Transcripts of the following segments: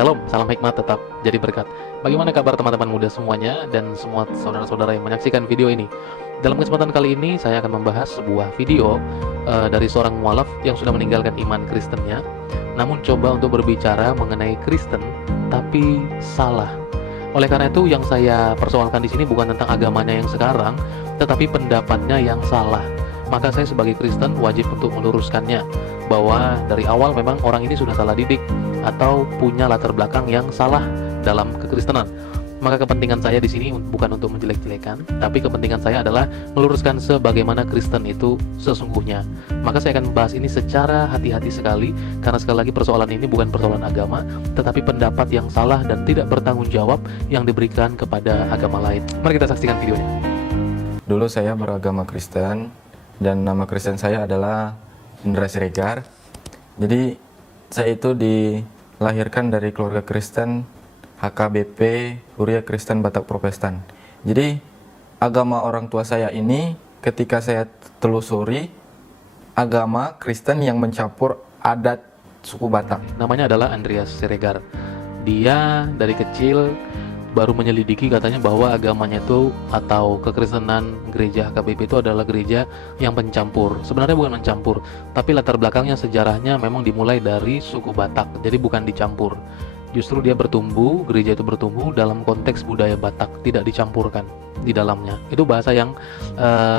Shalom, salam hikmat tetap jadi berkat. Bagaimana kabar teman-teman muda semuanya dan semua saudara-saudara yang menyaksikan video ini? Dalam kesempatan kali ini saya akan membahas sebuah video dari seorang mualaf yang sudah meninggalkan iman Kristennya, namun coba untuk berbicara mengenai Kristen tapi salah. Oleh karena itu yang saya persoalkan di sini bukan tentang agamanya yang sekarang, tetapi pendapatnya yang salah. Maka saya sebagai Kristen wajib untuk meluruskannya, bahwa dari awal memang orang ini sudah salah didik atau punya latar belakang yang salah dalam kekristenan. Maka kepentingan saya di sini bukan untuk menjelek-jelekan, tapi kepentingan saya adalah meluruskan sebagaimana Kristen itu sesungguhnya. Maka saya akan membahas ini secara hati-hati sekali, karena sekali lagi persoalan ini bukan persoalan agama, tetapi pendapat yang salah dan tidak bertanggung jawab yang diberikan kepada agama lain. Mari kita saksikan videonya. Dulu saya beragama Kristen dan nama Kristen saya adalah Indra Siregar. Jadi saya itu dilahirkan dari keluarga Kristen HKBP Huria Kristen Batak Protestan. Jadi agama orang tua saya ini ketika saya telusuri agama Kristen yang mencampur adat suku Batak. Namanya adalah Andreas Siregar. Dia dari kecil baru menyelidiki katanya bahwa agamanya itu atau kekristenan gereja HKBP itu adalah gereja yang mencampur. Sebenarnya bukan mencampur, tapi latar belakangnya sejarahnya memang dimulai dari suku Batak. Jadi bukan dicampur. Justru dia bertumbuh, gereja itu bertumbuh dalam konteks budaya Batak, tidak dicampurkan di dalamnya. Itu bahasa yang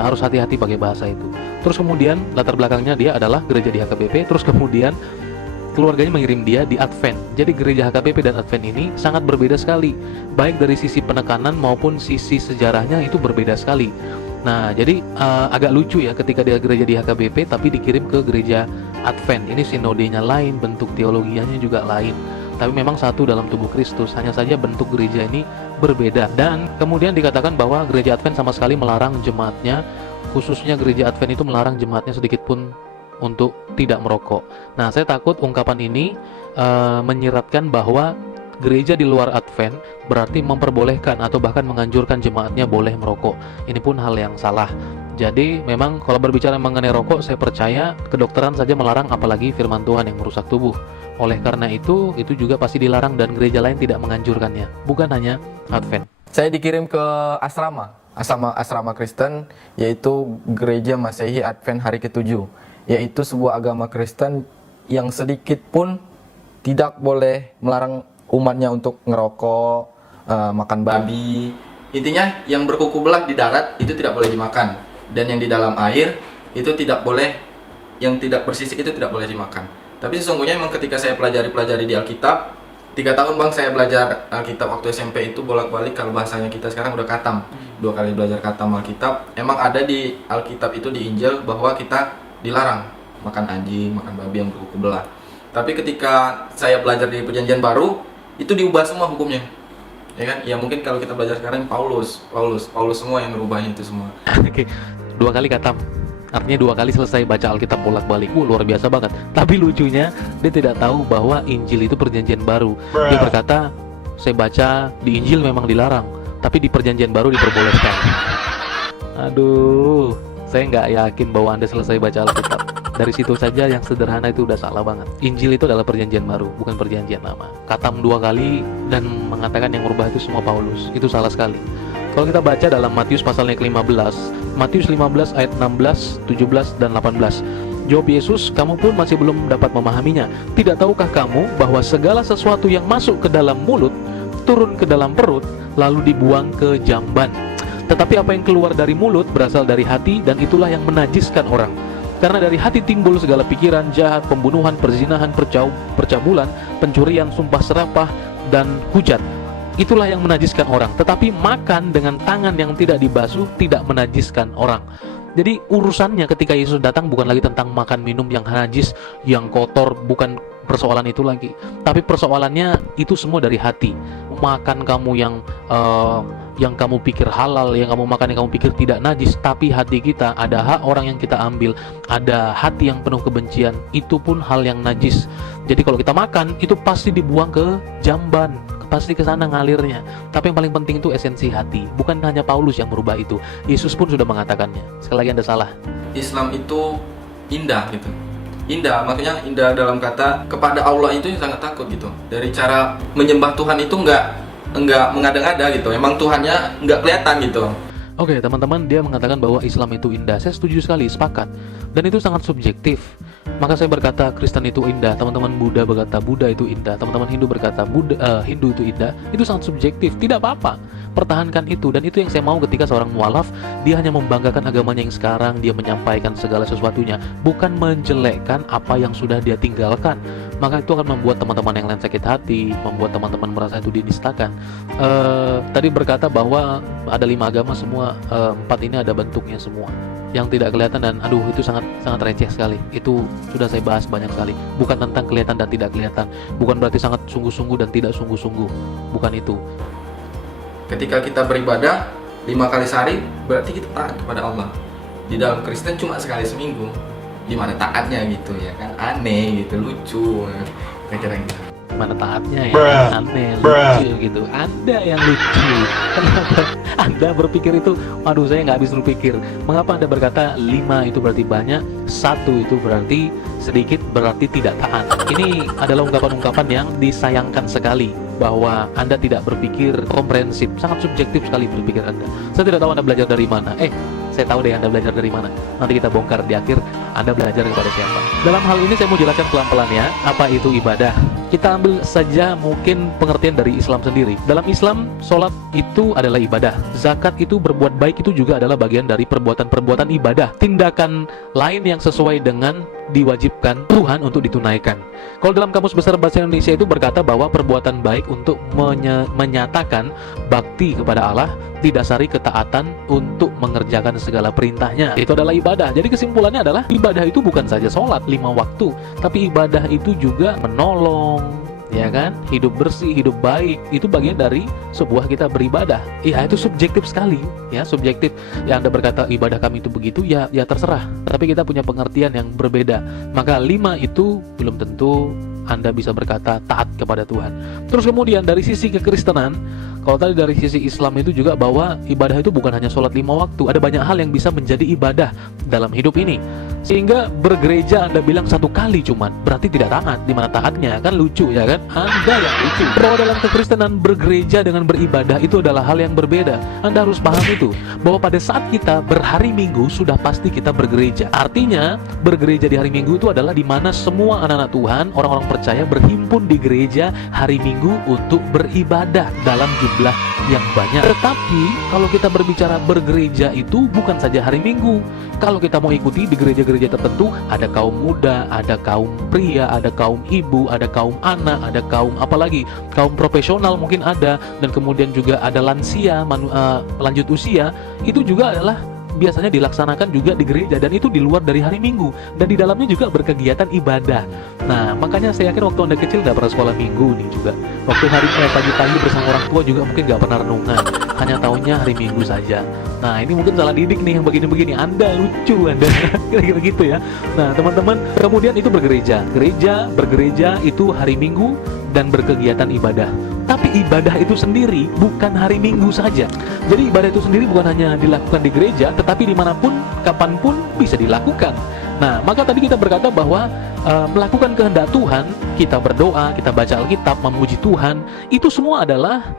harus hati-hati pakai bahasa itu. Terus kemudian latar belakangnya dia adalah gereja di HKBP, terus kemudian keluarganya mengirim dia di Advent. Jadi gereja HKBP dan Advent ini sangat berbeda sekali, baik dari sisi penekanan maupun sisi sejarahnya itu berbeda sekali. Nah, jadi agak lucu ya ketika dia gereja di HKBP tapi dikirim ke gereja Advent. Ini sinodenya lain, bentuk teologianya juga lain. Tapi memang satu dalam tubuh Kristus, hanya saja bentuk gereja ini berbeda. Dan kemudian dikatakan bahwa gereja Advent sama sekali melarang jemaatnya, khususnya gereja Advent itu melarang jemaatnya sedikit pun untuk tidak merokok. Nah, saya takut ungkapan ini menyiratkan bahwa gereja di luar Advent berarti memperbolehkan atau bahkan menganjurkan jemaatnya boleh merokok. Ini pun hal yang salah. Jadi memang kalau berbicara mengenai rokok, saya percaya kedokteran saja melarang, apalagi firman Tuhan yang merusak tubuh. Oleh karena itu juga pasti dilarang dan gereja lain tidak menganjurkannya, bukan hanya Advent. Saya dikirim ke asrama Kristen, yaitu gereja Masehi Advent hari ke-7, yaitu sebuah agama Kristen yang sedikit pun tidak boleh melarang umatnya untuk ngerokok, makan babi. Intinya yang berkuku belah di darat itu tidak boleh dimakan, dan yang di dalam air itu tidak boleh, yang tidak bersisik itu tidak boleh dimakan. Tapi sesungguhnya memang ketika saya pelajari di Alkitab, 3 tahun bang saya belajar Alkitab waktu SMP itu bolak-balik, kalau bahasanya kita sekarang udah katam, 2 kali belajar katam Alkitab. Emang ada di Alkitab itu di Injil bahwa kita dilarang makan anjing, makan babi yang berkuku belah. Tapi ketika saya belajar di Perjanjian Baru, itu diubah semua hukumnya, ya kan? Ya mungkin kalau kita belajar sekarang Paulus semua yang merubahnya itu semua. Oke, 2 kali katam, artinya 2 kali selesai baca Alkitab bolak-balik. Luar biasa banget. Tapi lucunya dia tidak tahu bahwa Injil itu Perjanjian Baru. Dia berkata, saya baca di Injil memang dilarang, tapi di Perjanjian Baru diperbolehkan. Aduh, saya nggak yakin bahwa Anda selesai baca Alkitab. Dari situ saja yang sederhana itu udah salah banget. Injil itu adalah Perjanjian Baru, bukan Perjanjian Lama. Katam 2 kali dan mengatakan yang merubah itu semua Paulus, itu salah sekali. Kalau kita baca dalam Matius pasalnya ke-15, Matius 15 ayat 16, 17, dan 18. Jawab Yesus, kamu pun masih belum dapat memahaminya. Tidak tahukah kamu bahwa segala sesuatu yang masuk ke dalam mulut, turun ke dalam perut, lalu dibuang ke jamban. Tetapi apa yang keluar dari mulut berasal dari hati, dan itulah yang menajiskan orang. Karena dari hati timbul segala pikiran jahat, pembunuhan, perzinahan, percabulan, pencurian, sumpah serapah, dan hujat. Itulah yang menajiskan orang. Tetapi makan dengan tangan yang tidak dibasuh tidak menajiskan orang. Jadi urusannya ketika Yesus datang bukan lagi tentang makan minum yang najis, yang kotor, bukan persoalan itu lagi. Tapi persoalannya itu semua dari hati. Makan kamu yang kamu pikir halal, yang kamu makan yang kamu pikir tidak najis, tapi hati kita ada hak orang yang kita ambil, ada hati yang penuh kebencian, itu pun hal yang najis. Jadi kalau kita makan itu pasti dibuang ke jamban, pasti ke sana ngalirnya. Tapi yang paling penting itu esensi hati. Bukan hanya Paulus yang merubah itu, Yesus pun sudah mengatakannya. Sekali lagi Anda salah. Islam itu indah gitu. indah, makanya indah dalam kata kepada Allah itu sangat takut gitu. Dari cara menyembah Tuhan itu nggak mengada-ngada gitu. Emang Tuhannya nggak kelihatan gitu. Oke, teman-teman, dia mengatakan bahwa Islam itu indah. Saya setuju sekali, sepakat. Dan itu sangat subjektif. Maka saya berkata Kristen itu indah, teman-teman Buddha berkata Buddha itu indah, teman-teman Hindu berkata Hindu itu indah. Itu sangat subjektif, tidak apa-apa. Pertahankan itu, dan itu yang saya mau ketika seorang mualaf dia hanya membanggakan agamanya yang sekarang, dia menyampaikan segala sesuatunya, bukan menjelekkan apa yang sudah dia tinggalkan. Maka itu akan membuat teman-teman yang lain sakit hati, membuat teman-teman merasa itu dinistakan. Tadi berkata bahwa ada 5 agama semua, 4 ini ada bentuknya semua yang tidak kelihatan, dan aduh itu sangat receh sekali. Itu sudah saya bahas banyak sekali. Bukan tentang kelihatan dan tidak kelihatan, bukan berarti sangat sungguh-sungguh dan tidak sungguh-sungguh, bukan itu. Ketika kita beribadah 5 kali sehari, berarti kita taat kepada Allah. Di dalam Kristen cuma sekali seminggu. Gimana taatnya gitu ya kan? Aneh gitu, lucu. Kira-kira gitu. Mana taatnya ya, aneh, lucu gitu. Anda yang lucu. Kenapa Anda berpikir itu? Aduh, saya nggak habis berpikir. Mengapa Anda berkata 5 itu berarti banyak, 1 itu berarti sedikit, berarti tidak taat? Ini adalah ungkapan-ungkapan yang disayangkan sekali, bahwa Anda tidak berpikir komprehensif. Sangat subjektif sekali berpikir Anda. Saya tidak tahu Anda belajar dari mana. Saya tahu deh Anda belajar dari mana. Nanti kita bongkar di akhir Anda belajar kepada siapa. Dalam hal ini saya mau jelaskan pelan-pelan ya, apa itu ibadah. Kita ambil saja mungkin pengertian dari Islam sendiri. Dalam Islam, sholat itu adalah ibadah. Zakat itu, berbuat baik itu juga adalah bagian dari perbuatan-perbuatan ibadah. Tindakan lain yang sesuai dengan diwajibkan Tuhan untuk ditunaikan. Kalau dalam Kamus Besar Bahasa Indonesia itu berkata bahwa perbuatan baik untuk menyatakan bakti kepada Allah didasari ketaatan untuk mengerjakan segala perintahnya. Itu adalah ibadah. Jadi kesimpulannya adalah ibadah itu bukan saja sholat 5 waktu, tapi ibadah itu juga menolong, ya kan, hidup bersih, hidup baik. Itu bagian dari sebuah kita beribadah. Ya itu subjektif sekali, ya subjektif. Ya Anda berkata ibadah kami itu begitu, ya terserah. Tapi kita punya pengertian yang berbeda. Maka 5 itu belum tentu Anda bisa berkata taat kepada Tuhan. Terus kemudian dari sisi kekristenan, kalau tadi dari sisi Islam itu juga bahwa ibadah itu bukan hanya sholat 5 waktu. Ada banyak hal yang bisa menjadi ibadah dalam hidup ini. Sehingga bergereja Anda bilang 1 kali cuman, berarti tidak taat. Di mana taatnya? Kan lucu ya kan? Anda yang lucu. Bahwa dalam kekristenan bergereja dengan beribadah itu adalah hal yang berbeda. Anda harus paham itu, bahwa pada saat kita berhari Minggu sudah pasti kita bergereja. Artinya bergereja di hari Minggu itu adalah di mana semua anak-anak Tuhan, orang-orang percaya berhimpun di gereja hari Minggu untuk beribadah dalam jumlah yang banyak. Tetapi kalau kita berbicara bergereja itu bukan saja hari Minggu. Kalau kita mau ikuti di gereja-gereja tertentu, ada kaum muda, ada kaum pria, ada kaum ibu, ada kaum anak, ada kaum apalagi, kaum profesional mungkin ada, dan kemudian juga ada lansia, lanjut usia. Itu juga adalah biasanya dilaksanakan juga di gereja, dan itu di luar dari hari Minggu, dan di dalamnya juga berkegiatan ibadah. Nah, makanya saya yakin waktu Anda kecil nggak pernah sekolah Minggu nih juga. Waktu hari pagi-pagi bersama orang tua juga mungkin nggak pernah renungan, hanya taunya hari Minggu saja. Nah, ini mungkin salah didik nih yang begini-begini. Anda lucu Anda. Kira-kira gitu ya. Nah, teman-teman, kemudian itu bergereja itu hari Minggu dan berkegiatan ibadah. Tapi ibadah itu sendiri bukan hari Minggu saja. Jadi ibadah itu sendiri bukan hanya dilakukan di gereja, tetapi dimanapun, kapanpun bisa dilakukan. Nah, maka tadi kita berkata bahwa melakukan kehendak Tuhan, kita berdoa, kita baca Alkitab, memuji Tuhan, itu semua adalah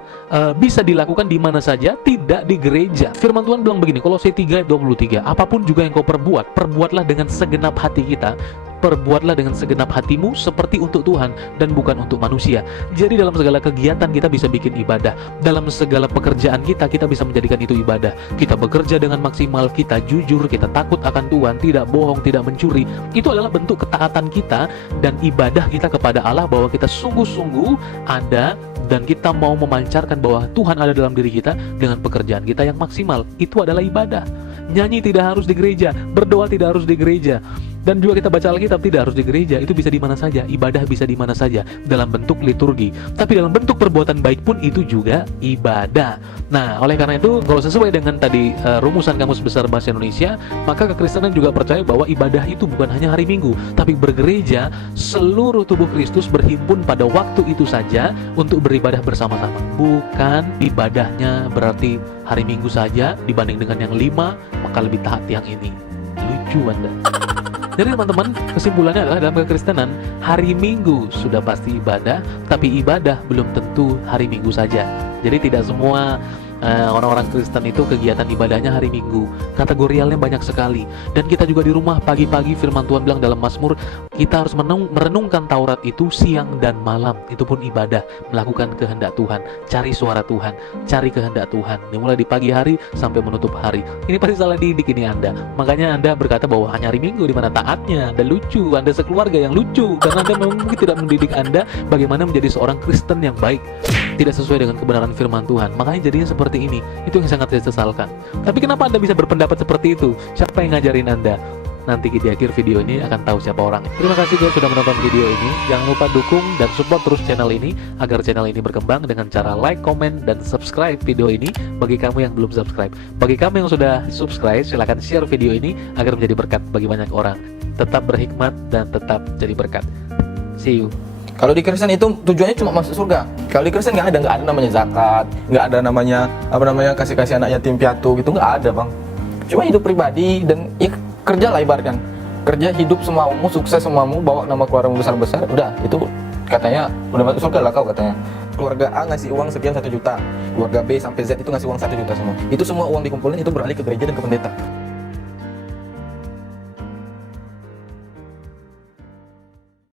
bisa dilakukan di mana saja, tidak di gereja. Firman Tuhan bilang begini, Kolose 3:23, apapun juga yang kau perbuat, perbuatlah dengan segenap hati kita. Perbuatlah dengan segenap hatimu seperti untuk Tuhan dan bukan untuk manusia. Jadi dalam segala kegiatan kita bisa bikin ibadah. Dalam segala pekerjaan kita bisa menjadikan itu ibadah. Kita bekerja dengan maksimal, kita jujur, kita takut akan Tuhan, tidak bohong, tidak mencuri. Itu adalah bentuk ketaatan kita dan ibadah kita kepada Allah, bahwa kita sungguh-sungguh ada dan kita mau memancarkan bahwa Tuhan ada dalam diri kita dengan pekerjaan kita yang maksimal. Itu adalah ibadah. Nyanyi tidak harus di gereja, berdoa tidak harus di gereja, dan juga kita baca Alkitab tidak harus di gereja. Itu bisa di mana saja, ibadah bisa di mana saja, dalam bentuk liturgi. Tapi dalam bentuk perbuatan baik pun itu juga ibadah. Nah, oleh karena itu, kalau sesuai dengan tadi rumusan Kamus Besar Bahasa Indonesia, maka kekristenan juga percaya bahwa ibadah itu bukan hanya hari Minggu, tapi bergereja, seluruh tubuh Kristus berhimpun pada waktu itu saja untuk beribadah bersama-sama. Bukan ibadahnya berarti hari Minggu saja dibanding dengan yang 5, maka lebih taat yang ini. Lucu Anda. Jadi teman-teman, kesimpulannya adalah dalam kekristenan, hari Minggu sudah pasti ibadah, tapi ibadah belum tentu hari Minggu saja. Jadi tidak semua orang-orang Kristen itu kegiatan ibadahnya hari Minggu. Kategorialnya banyak sekali. Dan kita juga di rumah pagi-pagi, firman Tuhan bilang dalam Mazmur, kita harus merenungkan Taurat itu siang dan malam. Itu pun ibadah, melakukan kehendak Tuhan, cari suara Tuhan, cari kehendak Tuhan. Dimulai di pagi hari sampai menutup hari. Ini pasti salah didik ini Anda. Makanya Anda berkata bahwa hanya hari Minggu, di mana taatnya Anda lucu, Anda sekeluarga yang lucu, karena Anda mungkin tidak mendidik Anda bagaimana menjadi seorang Kristen yang baik, tidak sesuai dengan kebenaran firman Tuhan. Makanya jadinya seperti ini. Itu yang sangat saya sesalkan. Tapi kenapa Anda bisa berpendapat seperti itu? Siapa yang ngajarin Anda? Nanti di akhir video ini akan tahu siapa orangnya. Terima kasih guys sudah menonton video ini. Jangan lupa dukung dan support terus channel ini agar channel ini berkembang dengan cara like, comment, dan subscribe video ini bagi kamu yang belum subscribe. Bagi kamu yang sudah subscribe, silahkan share video ini agar menjadi berkat bagi banyak orang. Tetap berhikmat dan tetap jadi berkat. See you. Kalau di Kristen itu tujuannya cuma masuk surga. Kalau di Kristen nggak ada namanya zakat, nggak ada namanya kasih anak yatim piatu gitu, nggak ada bang. Cuma hidup pribadi dan ya kerja lah ibaratkan. Kerja hidup semaumu, sukses semaumu, bawa nama keluargamu besar-besar, udah itu katanya udah masuk surga lah kau katanya. Keluarga A ngasih uang sekian 1 juta, keluarga B sampai Z itu ngasih uang 1 juta semua. Itu semua uang dikumpulin itu beralih ke gereja dan ke pendeta.